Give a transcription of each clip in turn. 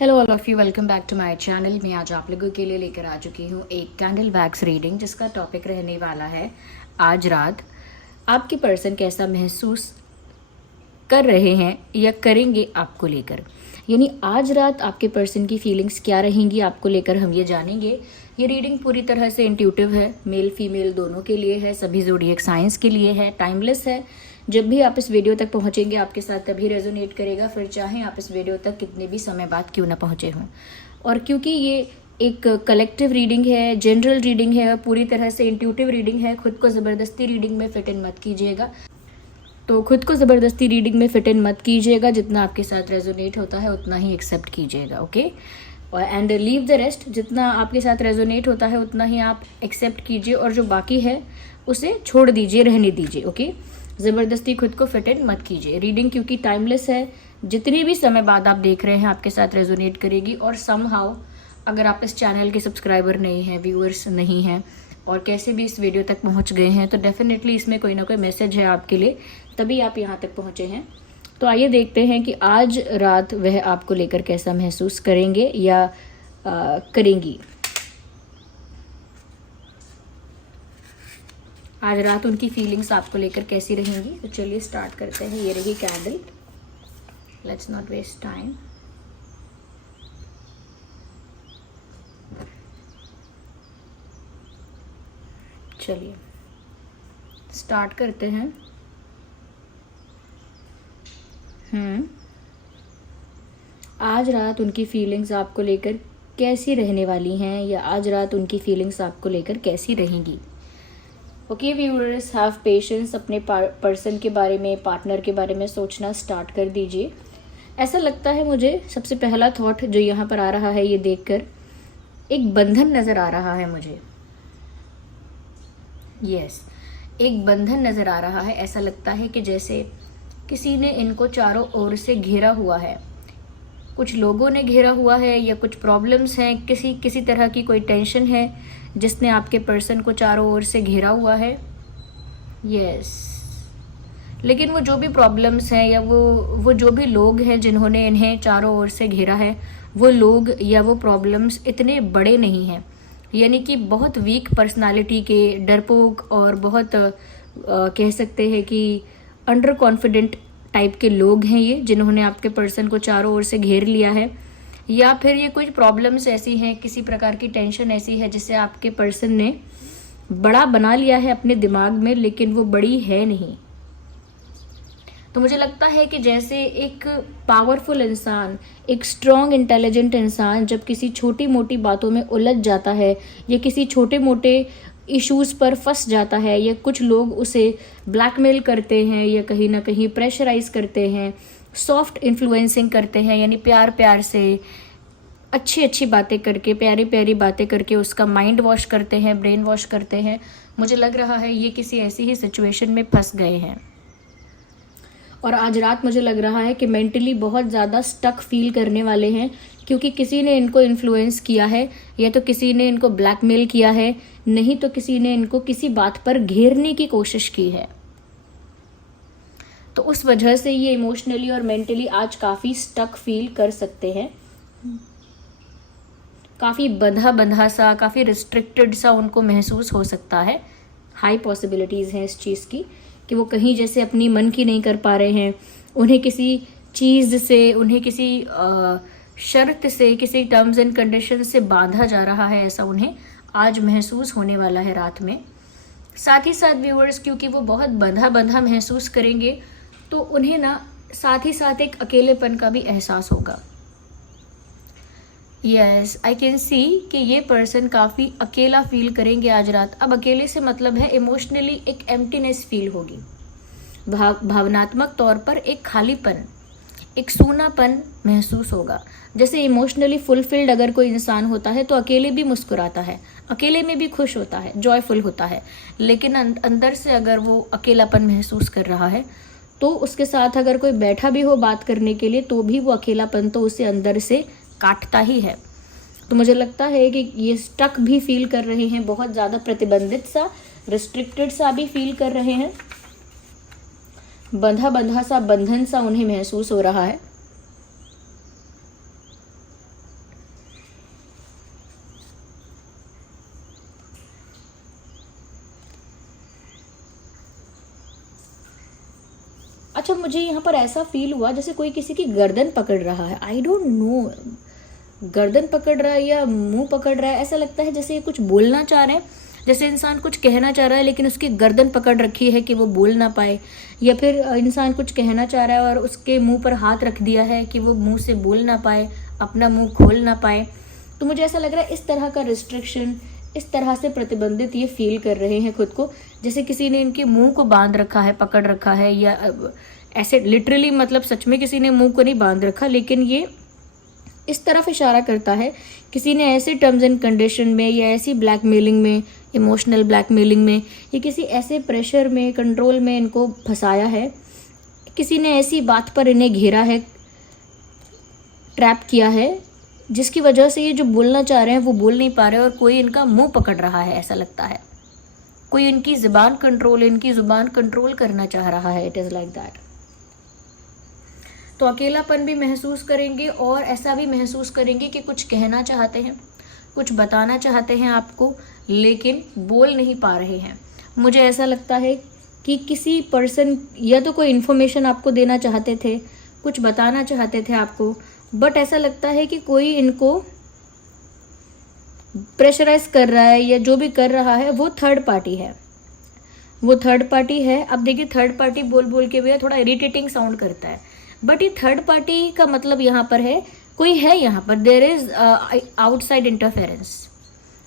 Hello all of you, welcome back to my channel. मैं आज आप लोगों के लिए लेकर आ चुकी हूँ एक कैंडल वैक्स रीडिंग, जिसका टॉपिक रहने वाला है आज रात आपके पर्सन कैसा महसूस कर रहे हैं या करेंगे आपको लेकर। यानी आज रात आपके पर्सन की फीलिंग्स क्या रहेंगी आपको लेकर, हम ये जानेंगे। ये रीडिंग पूरी तरह से इंट्यूटिव है, मेल फीमेल दोनों के लिए है, सभी ज़ोडिएक साइंस के लिए है, टाइमलेस है। जब भी आप इस वीडियो तक पहुंचेंगे आपके साथ तभी रेजोनेट करेगा, फिर चाहे आप इस वीडियो तक कितने भी समय बाद क्यों ना पहुंचे हों। और क्योंकि ये एक कलेक्टिव रीडिंग है, जनरल रीडिंग है और पूरी तरह से इंट्यूटिव रीडिंग है, खुद को ज़बरदस्ती रीडिंग में फिट इन मत कीजिएगा। तो खुद को ज़बरदस्ती रीडिंग में फिट इन मत कीजिएगा, जितना आपके साथ रेजोनेट होता है उतना ही एक्सेप्ट कीजिएगा, ओके। और एंड लीव द रेस्ट, जितना आपके साथ रेजोनेट होता है उतना ही आप एक्सेप्ट कीजिए और जो बाकी है उसे छोड़ दीजिए, रहने दीजिए, ओके। ज़बरदस्ती खुद को फिट इन मत कीजिए। रीडिंग क्योंकि टाइमलेस है, जितने भी समय बाद आप देख रहे हैं आपके साथ रेजोनेट करेगी। और समहाउ अगर आप इस चैनल के सब्सक्राइबर नहीं हैं, व्यूअर्स नहीं हैं और कैसे भी इस वीडियो तक पहुंच गए हैं, तो डेफिनेटली इसमें कोई ना कोई मैसेज है आपके लिए, तभी आप यहाँ तक पहुँचे हैं। तो आइए देखते हैं कि आज रात वह आपको लेकर कैसा महसूस करेंगे या करेंगी। आज रात उनकी फीलिंग्स आपको लेकर कैसी रहेंगी। तो चलिए स्टार्ट करते हैं। ये रही candle, let's not waste time. चलिए स्टार्ट करते हैं। आज रात उनकी फीलिंग्स आपको लेकर कैसी रहने वाली हैं या आज रात उनकी फीलिंग्स आपको लेकर कैसी रहेंगी। Okay viewers, have patience. अपने पर्सन के बारे में, पार्टनर के बारे में सोचना स्टार्ट कर दीजिए। ऐसा लगता है मुझे, सबसे पहला थॉट जो यहाँ पर आ रहा है ये देखकर, एक बंधन नज़र आ रहा है मुझे। यस, एक बंधन नज़र आ रहा है। ऐसा लगता है कि जैसे किसी ने इनको चारों ओर से घेरा हुआ है, कुछ लोगों ने घेरा हुआ है या कुछ प्रॉब्लम्स हैं, किसी तरह की कोई टेंशन है जिसने आपके पर्सन को चारों ओर से घेरा हुआ है। यस, लेकिन वो जो भी प्रॉब्लम्स हैं या वो जो भी लोग हैं जिन्होंने इन्हें चारों ओर से घेरा है, वो लोग या वो प्रॉब्लम्स इतने बड़े नहीं हैं। यानी कि बहुत वीक पर्सनालिटी के, डरपोक और बहुत कह सकते हैं कि अंडर कॉन्फिडेंट टाइप के लोग हैं ये, जिन्होंने आपके पर्सन को चारों ओर से घेर लिया है। या फिर ये कुछ प्रॉब्लम्स ऐसी हैं, किसी प्रकार की टेंशन ऐसी है जिसे आपके पर्सन ने बड़ा बना लिया है अपने दिमाग में, लेकिन वो बड़ी है नहीं। तो मुझे लगता है कि जैसे एक पावरफुल इंसान, एक स्ट्रॉन्ग इंटेलिजेंट इंसान जब किसी छोटी मोटी बातों में उलझ जाता है या किसी छोटे मोटे इश्यूज़ पर फंस जाता है, या कुछ लोग उसे ब्लैकमेल करते हैं या कहीं ना कहीं प्रेशराइज करते हैं, सॉफ्ट इन्फ्लुएंसिंग करते हैं, यानी प्यार प्यार से अच्छी अच्छी बातें करके, प्यारी प्यारी बातें करके उसका माइंड वॉश करते हैं, ब्रेन वॉश करते हैं। मुझे लग रहा है ये किसी ऐसी ही सिचुएशन में फंस गए हैं और आज रात मुझे लग रहा है कि मेंटली बहुत ज़्यादा स्टक फील करने वाले हैं, क्योंकि किसी ने इनको इन्फ्लुएंस किया है, या तो किसी ने इनको ब्लैकमेल किया है, नहीं तो किसी ने इनको किसी बात पर घेरने की कोशिश की है। तो उस वजह से ये इमोशनली और मेंटली आज काफ़ी स्टक फील कर सकते हैं। काफ़ी बंधा बंधा सा, काफ़ी रिस्ट्रिक्टेड सा उनको महसूस हो सकता है। हाई पॉसिबिलिटीज़ हैं इस चीज़ की कि वो कहीं जैसे अपनी मन की नहीं कर पा रहे हैं, उन्हें किसी चीज़ से, उन्हें किसी शर्त से, किसी टर्म्स एंड कंडीशन से बांधा जा रहा है, ऐसा उन्हें आज महसूस होने वाला है रात में। साथ ही साथ व्यूअर्स, क्योंकि वो बहुत बंधा बंधा महसूस करेंगे तो उन्हें ना साथ ही साथ एक अकेलेपन का भी एहसास होगा। यस, आई कैन सी कि ये पर्सन काफ़ी अकेला फील करेंगे आज रात। अब अकेले से मतलब है इमोशनली एक एम्प्टीनेस फील होगी, भावनात्मक तौर पर एक खालीपन, एक सूनापन महसूस होगा। जैसे इमोशनली फुलफिल्ड अगर कोई इंसान होता है तो अकेले भी मुस्कुराता है, अकेले में भी खुश होता है, जॉयफुल होता है, लेकिन अंदर से अगर वो अकेलापन महसूस कर रहा है तो उसके साथ अगर कोई बैठा भी हो बात करने के लिए तो भी वो अकेलापन तो उसे अंदर से काटता ही है। तो मुझे लगता है कि ये स्टक भी फील कर रहे हैं, बहुत ज़्यादा प्रतिबंधित सा, रिस्ट्रिक्टेड सा भी फील कर रहे हैं, बंधा बंधा सा, बंधन सा उन्हें महसूस हो रहा है। अच्छा, मुझे यहाँ पर ऐसा फील हुआ जैसे कोई किसी की गर्दन पकड़ रहा है। आई डोंट नो, गर्दन पकड़ रहा है या मुंह पकड़ रहा है, ऐसा लगता है जैसे ये कुछ बोलना चाह रहे हैं, जैसे इंसान कुछ कहना चाह रहा है लेकिन उसकी गर्दन पकड़ रखी है कि वो बोल ना पाए, या फिर इंसान कुछ कहना चाह रहा है और उसके मुंह पर हाथ रख दिया है कि वो मुंह से बोल ना पाए, अपना मुंह खोल ना पाए। तो मुझे ऐसा लग रहा है इस तरह का रिस्ट्रिक्शन, इस तरह से प्रतिबंधित ये फील कर रहे हैं खुद को, जैसे किसी ने इनके मुंह को बांध रखा है, पकड़ रखा है, या ऐसे लिटरली मतलब सच में किसी ने मुंह को नहीं बांध रखा, लेकिन ये इस तरफ इशारा करता है किसी ने ऐसे टर्म्स एंड कंडीशन में या ऐसी ब्लैकमेलिंग में, इमोशनल ब्लैकमेलिंग में, या किसी ऐसे प्रेशर में, कंट्रोल में इनको फंसाया है, किसी ने ऐसी बात पर इन्हें घेरा है, ट्रैप किया है, जिसकी वजह से ये जो बोलना चाह रहे हैं वो बोल नहीं पा रहे और कोई इनका मुंह पकड़ रहा है, ऐसा लगता है कोई इनकी ज़ुबान कंट्रोल करना चाह रहा है। It is like that. तो अकेलापन भी महसूस करेंगे और ऐसा भी महसूस करेंगे कि कुछ कहना चाहते हैं, कुछ बताना चाहते हैं आपको, लेकिन बोल नहीं पा रहे हैं। मुझे ऐसा लगता है कि किसी पर्सन या तो कोई इन्फॉर्मेशन आपको देना चाहते थे, कुछ बताना चाहते थे आपको, बट ऐसा लगता है कि कोई इनको प्रेशराइज कर रहा है, या जो भी कर रहा है वो थर्ड पार्टी है, वो थर्ड पार्टी है। अब देखिए, थर्ड पार्टी बोल बोल के भी थोड़ा इरिटेटिंग साउंड करता है, बट ये थर्ड पार्टी का मतलब यहाँ पर है कोई है, यहाँ पर देयर इज आउटसाइड इंटरफेरेंस,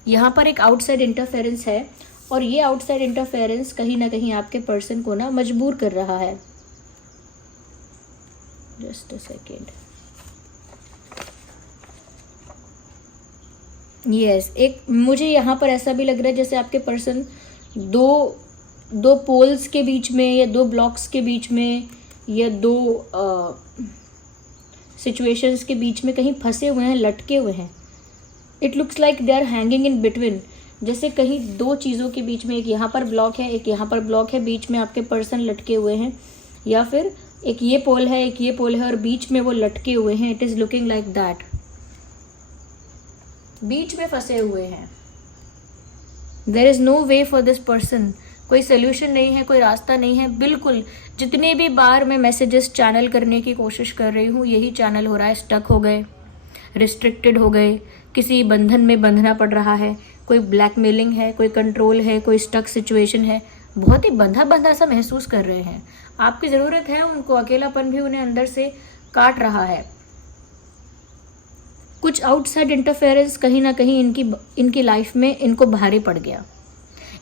यहाँ पर एक आउटसाइड इंटरफेरेंस है, और ये आउटसाइड इंटरफेरेंस कहीं ना कहीं आपके पर्सन को ना मजबूर कर रहा है। Just a second. यस, एक मुझे यहाँ पर ऐसा भी लग रहा है जैसे आपके पर्सन दो पोल्स के बीच में, या दो ब्लॉक्स के बीच में, या दो सिचुएशंस के बीच में कहीं फंसे हुए हैं, लटके हुए हैं। It looks like they are hanging in between, जैसे कहीं दो चीज़ों के बीच में, एक यहाँ पर ब्लॉक है, एक यहाँ पर ब्लॉक है, बीच में आपके पर्सन लटके हुए हैं, या फिर एक ये पोल है, एक ये पोल है, और बीच में वो लटके हुए हैं। It is looking like that, बीच में फंसे हुए हैं। There is no way for this person, कोई सोल्यूशन नहीं है, कोई रास्ता नहीं है। बिल्कुल, जितने भी बार मैं मैसेजेस चैनल करने की कोशिश कर रही हूँ, यही चैनल हो रहा है, स्टक हो गए, रिस्ट्रिक्टेड हो गए, किसी बंधन में बंधना पड़ रहा है, कोई ब्लैकमेलिंग है, कोई कंट्रोल है, कोई स्टक सिचुएशन है, बहुत ही बंधा बंधा सा महसूस कर रहे हैं। आपकी ज़रूरत है उनको, अकेलापन भी उन्हें अंदर से काट रहा है। कुछ आउटसाइड इंटरफेरेंस कहीं ना कहीं इनकी लाइफ में इनको भारी पड़ गया।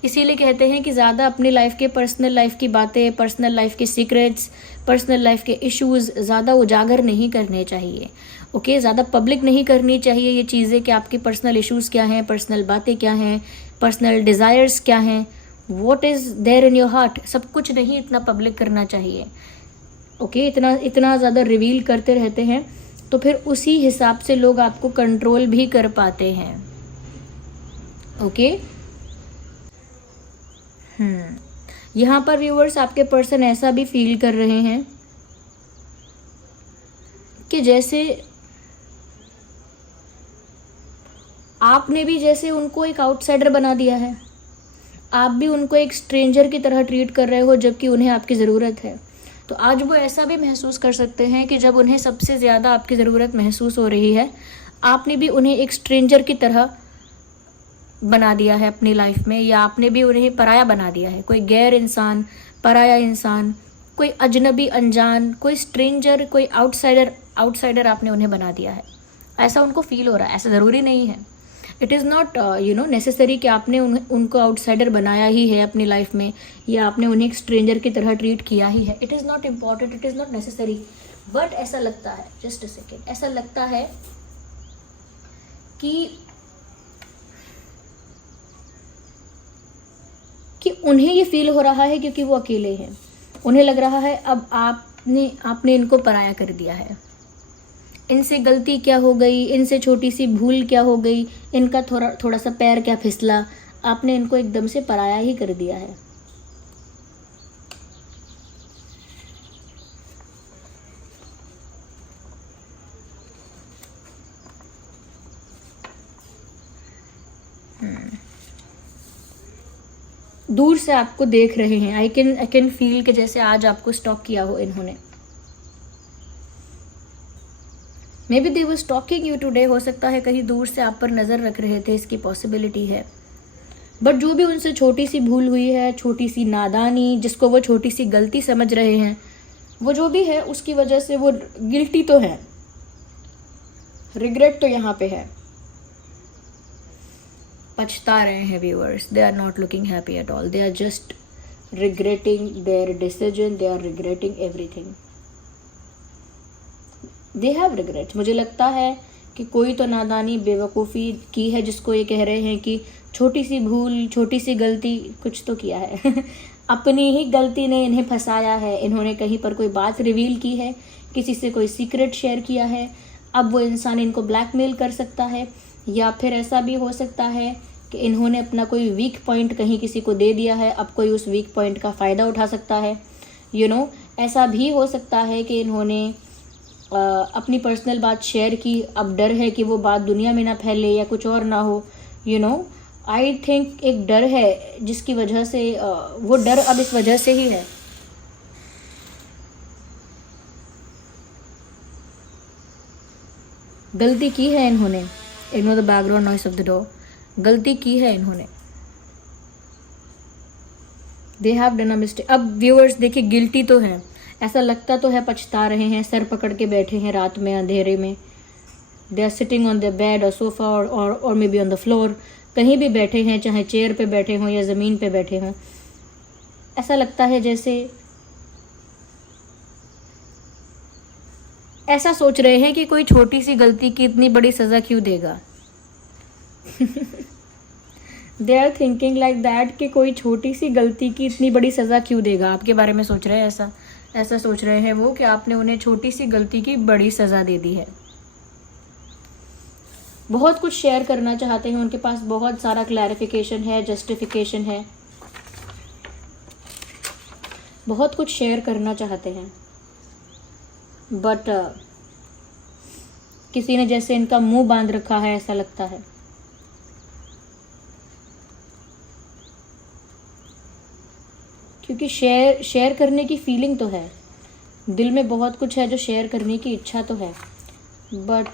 इसीलिए कहते हैं कि ज़्यादा अपनी लाइफ के, पर्सनल लाइफ की बातें, पर्सनल लाइफ के सीक्रेट्स, पर्सनल लाइफ के इश्यूज़ ज़्यादा उजागर नहीं करने चाहिए। ओके, ज़्यादा पब्लिक नहीं करनी चाहिए ये चीज़ें कि आपकी पर्सनल इश्यूज़ क्या हैं, पर्सनल बातें क्या हैं, पर्सनल डिज़ायर्स क्या हैं, what is there in your heart, सब कुछ नहीं इतना पब्लिक करना चाहिए। ओके, इतना ज़्यादा रिवील करते रहते हैं तो फिर उसी हिसाब से लोग आपको कंट्रोल भी कर पाते हैं। ओके, यहाँ पर व्यूअर्स आपके पर्सन ऐसा भी फील कर रहे हैं कि जैसे आपने भी जैसे उनको एक आउटसाइडर बना दिया है, आप भी उनको एक स्ट्रेंजर की तरह ट्रीट कर रहे हो, जबकि उन्हें आपकी ज़रूरत है। तो आज वो ऐसा भी महसूस कर सकते हैं कि जब उन्हें सबसे ज़्यादा आपकी ज़रूरत महसूस हो रही है, आपने भी उन्हें एक स्ट्रेंजर की तरह बना दिया है अपनी लाइफ में, या आपने भी उन्हें पराया बना दिया है। कोई गैर इंसान, पराया इंसान, कोई अजनबी, अनजान, कोई स्ट्रेंजर, कोई आउटसाइडर आपने उन्हें बना दिया है। ऐसा उनको फील हो रहा है। ऐसा ज़रूरी नहीं है, इट इज़ नॉट नेसेसरी कि आपने उनको आउटसाइडर बनाया ही है अपनी लाइफ में, या आपने उन्हें एक स्ट्रेंजर की तरह ट्रीट किया ही है। It is not important, it is not necessary, but ऐसा लगता है, जस्ट अ सेकेंड, ऐसा लगता है कि उन्हें ये फील हो रहा है क्योंकि वो अकेले हैं। उन्हें लग रहा है अब आपने इनको पराया कर दिया है। इनसे गलती क्या हो गई, इनसे छोटी सी भूल क्या हो गई, इनका थोड़ा सा पैर क्या फिसला, आपने इनको एकदम से पराया ही कर दिया है। दूर से आपको देख रहे हैं। आई कैन फील कि जैसे आज आपको स्टॉक किया हो इन्होंने। Maybe they were stalking you today, हो सकता है कहीं दूर से आप पर नज़र रख रहे थे, इसकी पॉसिबिलिटी है। बट जो भी उनसे छोटी सी भूल हुई है, छोटी सी नादानी, जिसको वो छोटी सी गलती समझ रहे हैं, वो जो भी है उसकी वजह से वो गिल्टी तो है, रिग्रेट तो यहाँ पे है, पछता रहे हैं viewers. They are not looking happy at all, they are just regretting their decision, they are regretting everything, they have regret. मुझे लगता है कि कोई तो नादानी, बेवकूफ़ी की है, जिसको ये कह रहे हैं कि छोटी सी भूल, छोटी सी गलती, कुछ तो किया है अपनी ही गलती ने इन्हें फंसाया है। इन्होंने कहीं पर कोई बात रिवील की है, किसी से कोई सीक्रेट शेयर किया है, अब वो इंसान इनको ब्लैकमेल कर सकता है। या फिर ऐसा भी हो सकता है कि इन्होंने अपना कोई वीक पॉइंट कहीं किसी को दे दिया है, अब कोई उस वीक पॉइंट का फ़ायदा उठा सकता है। ऐसा भी हो सकता है कि इन्होंने अपनी पर्सनल बात शेयर की, अब डर है कि वो बात दुनिया में ना फैले या कुछ और ना हो। आई थिंक एक डर है जिसकी वजह से वो डर अब इस वजह से ही है। गलती की है इन्होंने, ignore the background noise of the door, गलती की है इन्होंने, they have done a mistake. अब व्यूअर्स देखिए, गिल्टी तो है, ऐसा लगता तो है पछता रहे हैं, सर पकड़ के बैठे हैं रात में अंधेरे में। They are sitting on the bed और सोफा और maybe on the floor, कहीं भी बैठे हैं, चाहे चेयर पे बैठे हों या ज़मीन पे बैठे हों। ऐसा लगता है जैसे ऐसा सोच रहे हैं कि कोई छोटी सी गलती की इतनी बड़ी सज़ा क्यों देगा they are thinking like that कि कोई छोटी सी गलती की इतनी बड़ी सज़ा क्यों देगा। आपके बारे में सोच रहे हैं, ऐसा सोच रहे हैं वो कि आपने उन्हें छोटी सी गलती की बड़ी सज़ा दे दी है। बहुत कुछ शेयर करना चाहते हैं, उनके पास बहुत सारा क्लैरिफिकेशन है, जस्टिफिकेशन है, बहुत कुछ शेयर करना चाहते हैं। बट किसी ने जैसे इनका मुंह बांध रखा है, ऐसा लगता है। क्योंकि शेयर करने की फीलिंग तो है, दिल में बहुत कुछ है जो शेयर करने की इच्छा तो है, बट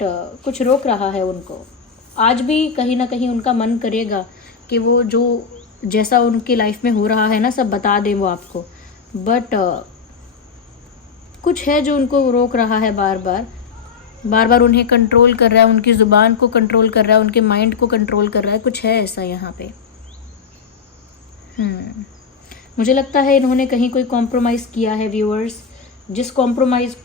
कुछ रोक रहा है उनको। आज भी कहीं ना कहीं उनका मन करेगा कि वो जो जैसा उनकी लाइफ में हो रहा है ना, सब बता दें वो आपको, बट कुछ है जो उनको रोक रहा है, बार बार उन्हें कंट्रोल कर रहा है, उनकी ज़ुबान को कंट्रोल कर रहा है, उनके माइंड को कंट्रोल कर रहा है। कुछ है ऐसा यहाँ पे। मुझे लगता है इन्होंने कहीं कोई कॉम्प्रोमाइज़ किया है व्यूअर्स, जिस कॉम्प्रोमाइज़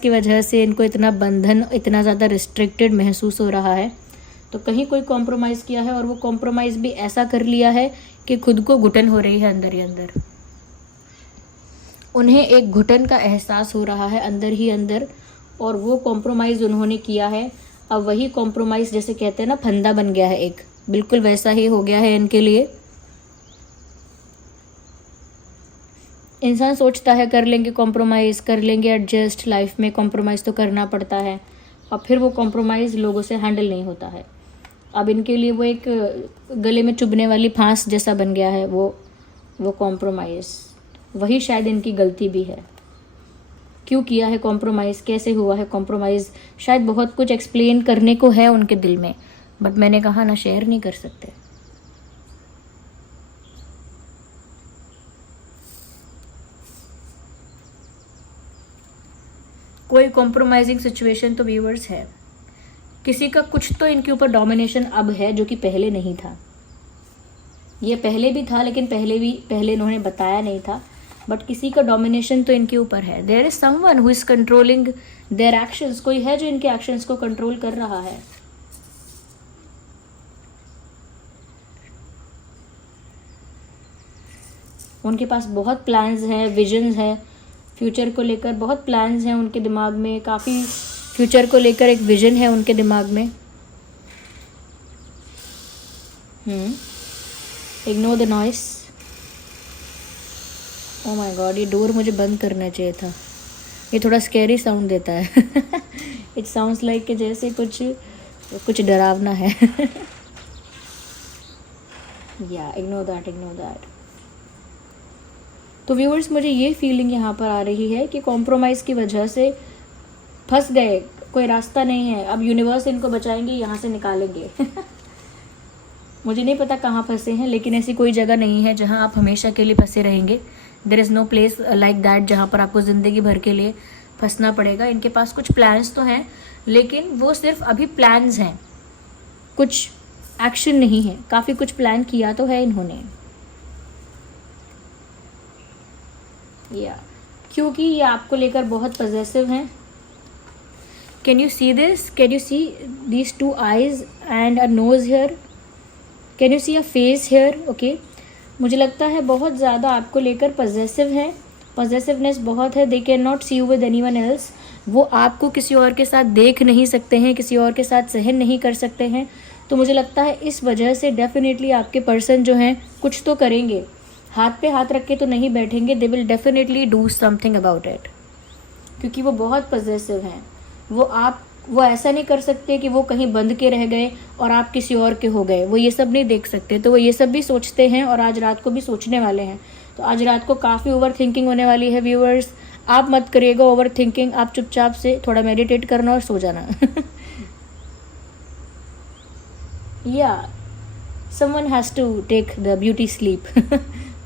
की वजह से इनको इतना बंधन, इतना ज़्यादा रिस्ट्रिक्टेड महसूस हो रहा है। तो कहीं कोई कॉम्प्रोमाइज़ किया है, और वो कॉम्प्रोमाइज़ भी ऐसा कर लिया है कि खुद को घुटन हो रही है अंदर ही अंदर। उन्हें एक घुटन का एहसास हो रहा है अंदर ही अंदर, और वो कॉम्प्रोमाइज़ उन्होंने किया है। अब वही कॉम्प्रोमाइज़, जैसे कहते हैं ना, फंदा बन गया है एक, बिल्कुल वैसा ही हो गया है इनके लिए। इंसान सोचता है कर लेंगे कॉम्प्रोमाइज़, कर लेंगे एडजस्ट, लाइफ में कॉम्प्रोमाइज़ तो करना पड़ता है, और फिर वो कॉम्प्रोमाइज़ लोगों से हैंडल नहीं होता है। अब इनके लिए वो एक गले में चुभने वाली फांस जैसा बन गया है वो कॉम्प्रोमाइज़। वही शायद इनकी गलती भी है। क्यों किया है कॉम्प्रोमाइज़, कैसे हुआ है कॉम्प्रोमाइज़, शायद बहुत कुछ एक्सप्लेन करने को है उनके दिल में, बट मैंने कहा ना, शेयर नहीं कर सकते। कोई कॉम्प्रोमाइजिंग सिचुएशन तो व्यूअर्स है, किसी का कुछ तो इनके ऊपर डोमिनेशन अब है जो कि पहले नहीं था। ये पहले भी था, लेकिन पहले इन्होंने बताया नहीं था, बट किसी का डोमिनेशन तो इनके ऊपर है। There is someone who is controlling their actions, कोई है जो इनके एक्शंस को कंट्रोल कर रहा है। उनके पास बहुत प्लान्स हैं, विजन्स हैं, फ्यूचर को लेकर बहुत प्लान्स हैं उनके दिमाग में, काफ़ी फ्यूचर को लेकर एक विजन है उनके दिमाग में। Ignore the noise. Oh my God, ये डोर मुझे बंद करना चाहिए था, ये थोड़ा स्कैरी साउंड देता है इट साउंड्स लाइक कि जैसे कुछ डरावना है या इग्नोर दैट। तो व्यूअर्स, मुझे ये फीलिंग यहाँ पर आ रही है कि कॉम्प्रोमाइज़ की वजह से फंस गए, कोई रास्ता नहीं है, अब यूनिवर्स इनको बचाएंगे, यहाँ से निकालेंगे। मुझे नहीं पता कहाँ फंसे हैं, लेकिन ऐसी कोई जगह नहीं है जहाँ आप हमेशा के लिए फंसे रहेंगे। There is no place like that जहाँ पर आपको ज़िंदगी भर के लिए फंसना पड़ेगा। इनके पास कुछ प्लान्स तो हैं, लेकिन वो सिर्फ अभी प्लान्स हैं, कुछ एक्शन नहीं है। काफ़ी कुछ प्लान किया तो है इन्होंने, या क्योंकि ये आपको लेकर बहुत पॉजिटिव हैं। Can you see this? Can you see these 2 eyes and a nose here? Can you see a face here? Okay, मुझे लगता है बहुत ज़्यादा आपको लेकर पॉजिटिव है, पॉजिटिवनेस बहुत है। They can not see you with anyone else. वो आपको किसी और के साथ देख नहीं सकते हैं, किसी और के साथ सहन नहीं कर सकते हैं। तो मुझे लगता है इस वजह से डेफिनेटली आपके पर्सन जो हैं कुछ तो करेंगे, हाथ पे हाथ रख के तो नहीं बैठेंगे। They will definitely do something about it, क्योंकि वो बहुत पॉजिटिव हैं। वो ऐसा नहीं कर सकते कि वो कहीं बंद के रह गए और आप किसी और के हो गए, वो ये सब नहीं देख सकते। तो वो ये सब भी सोचते हैं और आज रात को भी सोचने वाले हैं। तो आज रात को काफ़ी ओवर थिंकिंग होने वाली है व्यूअर्स। आप मत करिएगा ओवर थिंकिंग, आप चुपचाप से थोड़ा मेडिटेट करना और सो जाना। या someone has to take the beauty sleep.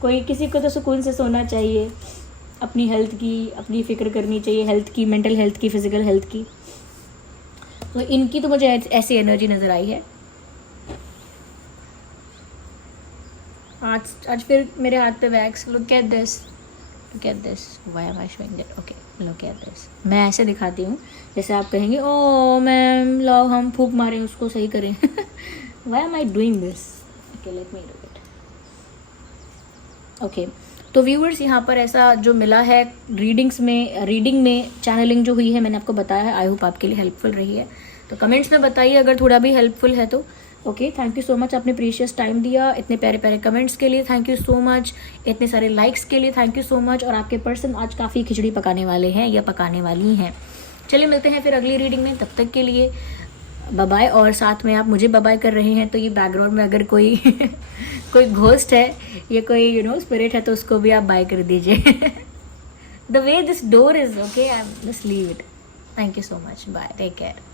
कोई किसी को तो सुकून से सोना चाहिए, अपनी हेल्थ की अपनी फ़िक्र करनी चाहिए, हेल्थ की, मेंटल हेल्थ की, फिज़िकल हेल्थ की। तो इनकी तो मुझे ऐसी एनर्जी नज़र आई है। आज फिर मेरे हाथ पे wax. Look at this, why am I showing that? Okay, look at this. मैं ऐसे दिखाती हूँ जैसे आप कहेंगे ओ मैम लाओ हम फूंक मारें, उसको सही करें। Why am I doing this? Okay, let me do it. Okay, तो व्यूअर्स यहाँ पर ऐसा जो मिला है रीडिंग में चैनलिंग जो हुई है, मैंने आपको बताया है। आई होप आपके लिए हेल्पफुल रही है। तो कमेंट्स में बताइए अगर थोड़ा भी हेल्पफुल है तो। Okay, thank you so much, आपने प्रीशियस टाइम दिया। इतने प्यारे प्यारे कमेंट्स के लिए थैंक यू सो मच, इतने सारे लाइक्स के लिए थैंक यू सो मच। और आपके पर्सन आज काफ़ी खिचड़ी पकाने वाले हैं या पकाने वाली हैं। चलिए मिलते हैं फिर अगली रीडिंग में, तब तक के लिए बाय बाय। और साथ में आप मुझे बाय बाय कर रहे हैं तो ये बैकग्राउंड में अगर कोई कोई घोस्ट है या कोई स्पिरिट है तो उसको भी आप बाय कर दीजिए। The way this door is okay, I just leave it. Thank you so much, bye, take care.